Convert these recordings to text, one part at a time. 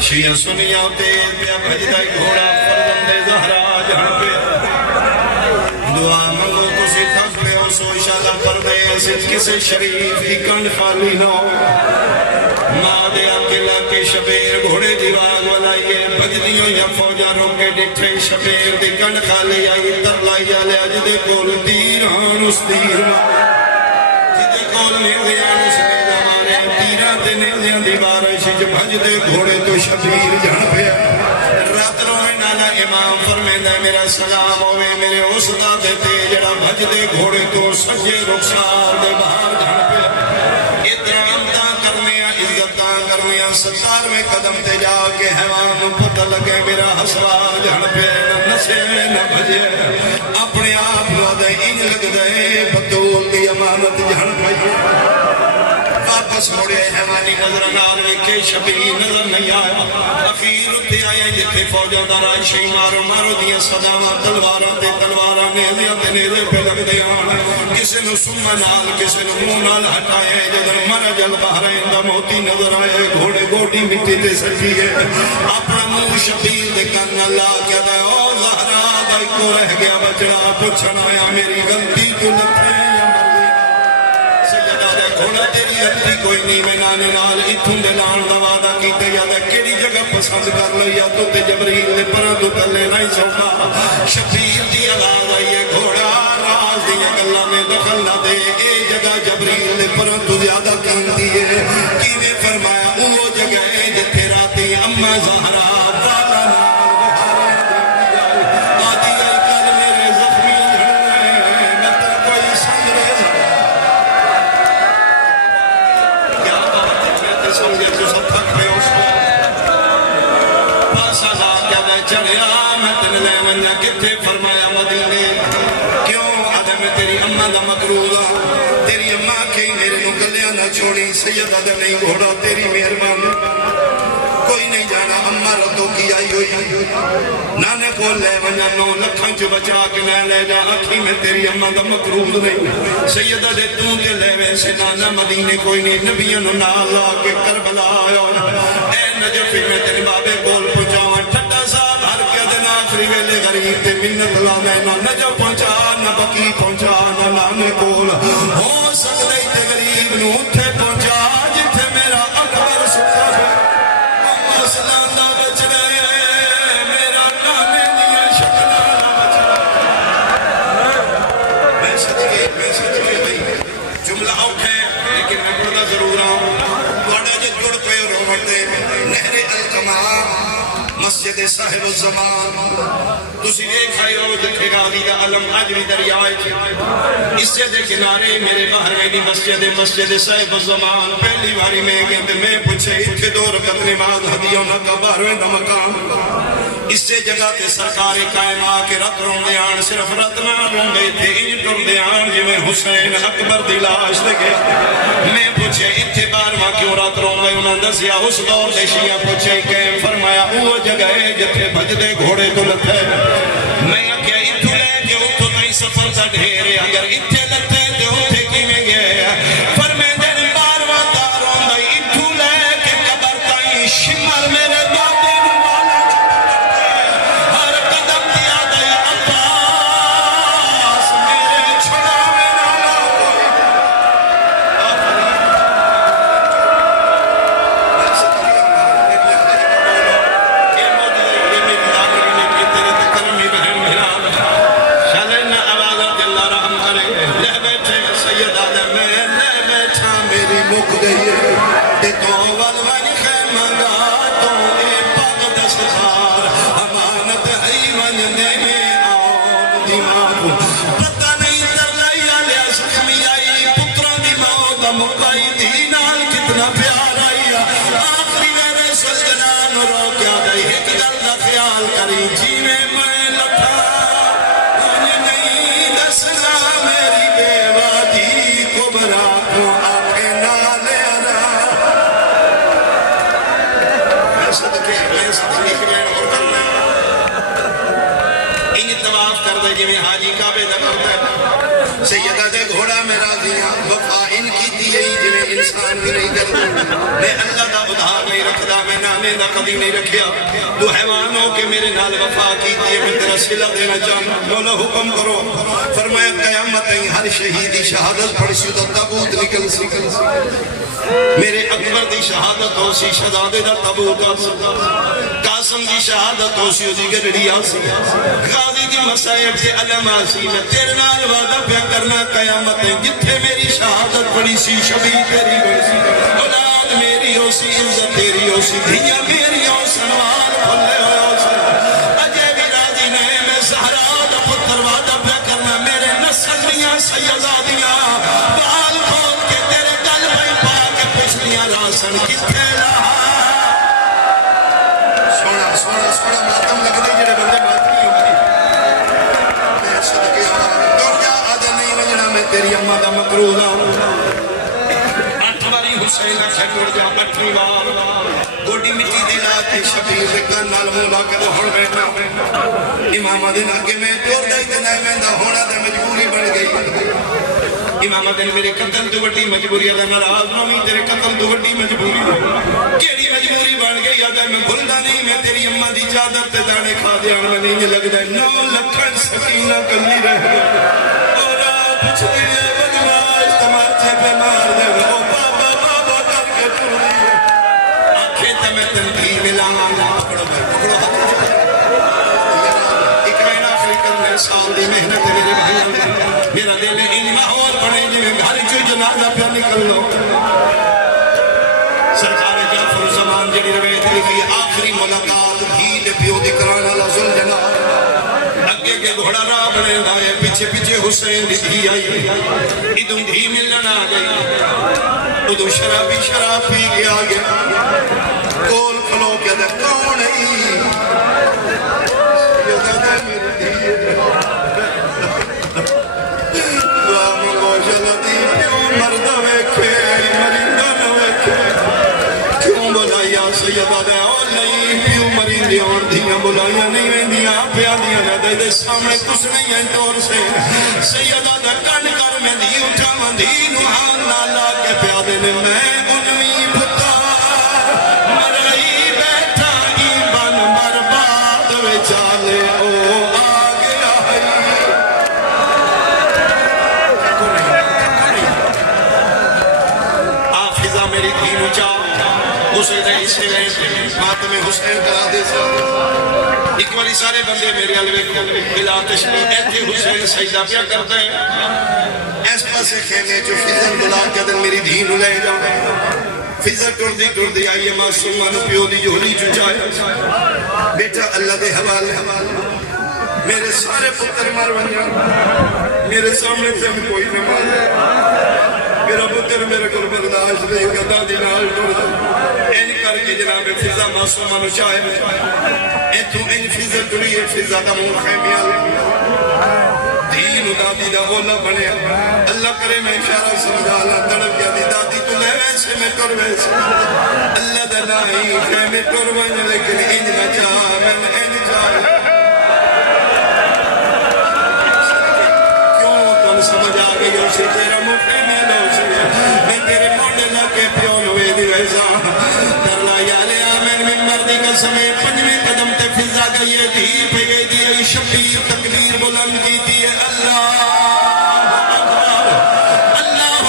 شیعہ سنیاں تیز پیا بھجدائی گھوڑا فرزند زہرا جہاں پہ دعا منگو کسی تھک پہ ہو سو اشارہ پردے اسد کسے شریف کی کنڈ خالی نہ ہو ماں دے اکیلا کے شبیر گھوڑے دیواغ والائیے بجلیوں یا فوجہ روکے ڈٹھے شبیر دی کنڈ خالی آئی تر لائی جالے اجدے کول دیران اس دیر ماں جدے کول نیلیان اس نیلوانے دیران دے نیلیان دیوارش جو بھج دے گھوڑے تو شبیر جان پہ رات رو میں نانا امام فرمیندہ میرا سلام ہوئے میرے استاد تے جڑا بھج دے گھوڑے تو سجے رخسار دے باہر جان پہ اترام تا کرنے عزتاں کرنے ستار میں قدم تے جا کے حیوان پتہ لگے میرا حسرار جان پہ نسے نہ بھجے اپنے آپ لو دے ان لگ دے بطول دی امانت جان پہ واپس مڑے حیوانی نظر نال ویکھے شبیر نظر نہیں آیا اخیر اٹھے آیا جتھے فوجوں دا راشی مارو مارو دیا صداواں تلواراں تے تلواراں نیزیاں تے نیزے پہ لگ دے آن کسے نو سمہ نال کسے نو منہ نال ہٹائے جدر مرج البحرین دا موتی نظر آئے گھوڑے گوڑی مٹی تے سجی ہے اپنا منہ شبیر دے کن اللہ کیا دے او زہرا دائی کو رہ گیا بچڑا پوچھنا آیا میری غلطی تو نتھے گھوڑا تیری غلطی کوئی نہیں میں نانے نال اتھوں دے لان دا وعدہ کیتے یا دے کیڑی جگہ پسند کر لیا تو تے جبریل دے پرہ تو تلے نہیں سوکا شبیر دی آواز آئیے گھوڑا راز دیا گلہ میں دخل نہ دے اے جگہ جبریل دے پرہ تو زیادہ قیمتی ہے کیویں فرمایا وہ جگہ ہے جتھے راتی امّا زہرا والا نال آدھی آئی کل میرے زخمی جھڑنے مطلب کوئی سنگرے سمجھے تو سب تک میں اس کو پاسا نہ کیا دے چڑھیا میں تن لے ونیا کتھے فرمایا مدینے کیوں آدھے میں تیری اممہ دا مقروضہ تیری اممہ کی میرے نو گلیاں نہ چھوڑی سید آدھے نہیں گھوڑا تیری مہربان کوئی نہیں جانا اممہ رتو کی آئی ہوئی نانے کو لے ونیا 9 لکھاں جو بچا کے لے جا اکھی میں تیری اممہ دا مقروض نہیں سیدہ دے تو کے لے ویسے نانا مدینے کوئی نہیں نبیوں نال لا کے کربلا آیا اے نجفی میں تیری بابے بول پہنچاواں ٹھٹا صاحب ہر کے دن آخری ویلے غریب تے منت لا میں نہ نجف پہنچا نہ بکی پہنچا نہ لانے کول ہو سکتے تے غریب نو اٹھے پہنچا جتھے میرا اکبر سکتا ہے مسلان دا بچ گئے میرا نانے دیا شکلہ بچ گئے میں صدقے بھئی جملہ اٹھے لیکن میں پڑھتا ضرور آؤں بڑا جو جڑ پہ روڑتے نہر الکمال مسجد صاحب الزمان تسی دیکھ آئی رو دکھے گا دیدہ علم عجوی دریائے تھے اس سے دے کنارے میرے باہر گئی مسجد صاحب الزمان پہلی باری میں گئے میں پوچھے اتھے 2 رکعت نماز ہدیوں نہ کبار میں نہ مقام اس سے جگہ تے سرکار قائم آکے رت روندے آن صرف رت نہ روندے تھے انج روندے آن جو میں حسین اکبر دی لاش لگے میں پوچھے اتھے بارواں کیوں رت روندے انہوں دسیا اس دور دے شیعہ پوچھے کہ فرمایا وہ جگہ ہے جتھے بھج دے گھوڑے تو لتھے میں کیا اتھو لے کے اتھو نہیں سفر تا ڈھیرے اگر اتھے لتھے تے اتھے کی میں گئے فرمائے دن بارواں تا روندے اتھو لے کے قبر تائیں شمر میرے دادے حاجی کعبے دا کرتا ہے سیدہ دے گھوڑا میں راضیاں وفا ان کی دیئے جنہیں انسان بھی نہیں کرتا میں اللہ دا ادھار نہیں رکھدا میں نانے دا قدی نہیں رکھیا تو حیوان ہو کہ میرے نال وفا کی دیئے میں تیرا صلہ دینا چاہنا مولا حکم کرو فرمایا قیامت ہی ہر شہیدی شہادت پڑھ سی دا تابوت نکل سی میرے اکبر دی شہادت ہو سی شہزادے دا تابوت قاسم دی شہادت ہو سی دی گرڑی آسی غازی دی مسائب سے علم آسی میں تیرے نال وعدہ پہ کرنا قیامت ہے جتھے میری شہادت پڑی سی شبی تیری بڑی سی اولاد میری ہو سی عزت تیری ہو سی دھیا میری ہو سنوار پھلے ہو سی اجے بھی راضی نے میں زہرا دا پتر وعدہ پہ کرنا میرے نسل دیاں سیدادیاں بال کھول کے تیرے گل بھائی پا کے پچھلیاں راسن کتھے رہا سوڑا ماتم لگ دے جڑے بندے ماتمی ہوگی میں صدقے دور جا آدھا نہیں رجنا میں تیری اممہ دا مقروضہ ہوں 8 باری حسین سے ٹوڑ جا 8ویں بار گوڑی مٹی دینا تے شبیر دے کن نال مولا کے وہ ہڑ بیٹھا امامہ دینا کہ میں دور دائی دینا میں دا ہونا دا مجبوری بڑھ گئی امامہ دن میرے قتل تو وڈی مجبوری ہے ناراض نہ ہوئی تیرے قتل تو وڈی مجبوری ہے کیڑی مجبوری بن گئی ہے میں بھولدا نہیں میں تیری اماں دی چادر تے دانے کھا دیا میں نہیں لگدا 9 لکھن سکینہ کلی رہ اور پچھلی بدماش تماچے پہ مار دے او بابا بابا کر کے ٹوری آنکھیں تے میں تنقید ملانا پکڑو ہاتھ ایک مہینہ آخری کرنے سال دی محنت میرے بھائیاں میرا دل ان ماحول بنے جنہیں گھر جو جنازہ پہ نکل لو سرکار جعفر زمان جڑی روایت لکھی آخری ملاقات بھیل پیو دی کرانا لازل جناب اگے کے گھوڑا راہ بنے دائے پیچھے پیچھے حسین دی دھی آئی ادھوں دھی ملن آ گئی ادھوں شرابی شراب پی کے آ گیا کول کھلو کے دے کون ہے یہ دادا میری دھی مردہ ویکھے مرندہ نہ ویکھے کیوں بلایا سیدہ دے اور نہیں پیوں مرندی اور دھیاں بلائیاں نہیں ویندیاں پیا دیا نہ دے سامنے کچھ نہیں ہے دور سے سیدہ دے کن کر میں دی اٹھا من دی نوحان نالا کے پیا دینے میں انوی پتار مرائی بیٹھا ایبان مرباد وے چالے او ماتم حسین کرا دے ایک باری سارے بندے میرے علوے بلا تشریف ایتھے حسین سجدہ پیا کرتے ہیں اس پاسے خیمے جو فضل بلا کے دن میری دھین لے جاؤ فضل ٹر دی آئیے معصومان پیو دی جھولی چچائے بیٹا اللہ دے حوالے میرے سارے پتر مار بنیا میرے سامنے سے کوئی نہ مار میرا پتر میرے کل برداشت نہیں گدا دی نال ٹر دا این کر کے جناب فضا معصومانو چاہے ایتھو این فضا ٹری ہے فضا دا مون خیمیال دین دادی دا اولا بنیا اللہ کرے میں اشارہ سمجھا اللہ تڑپ گیا دی دادی تو لے ویسے میں کر ویسے اللہ دا نائی خیمے ٹر بن لیکن این نہ چاہ میں این چاہ کیوں تم سمجھ آگئی ہو سے تیرا مکہ میں لو میں تیرے موڑے لکے پیون ہوئے دی ویسا درلا یالے آمین من مردی کا سمیں پنجویں قدم تے فضا گئی ہے دی پہ گئی دی ہے شبیر تکبیر بلند کی دی ہے اللہ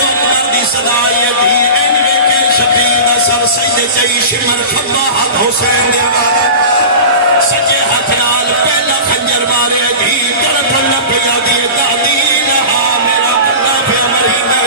اکبر دی صدای ہے دی اینوے کے شبیر دا سر سیدے چاہی شمر خبا حد حسین دے بارے سجے ہاتھ نال پہلا خنجر مارے دی کرپن پیا دی دادی لہا میرا اللہ پہ امرین ہے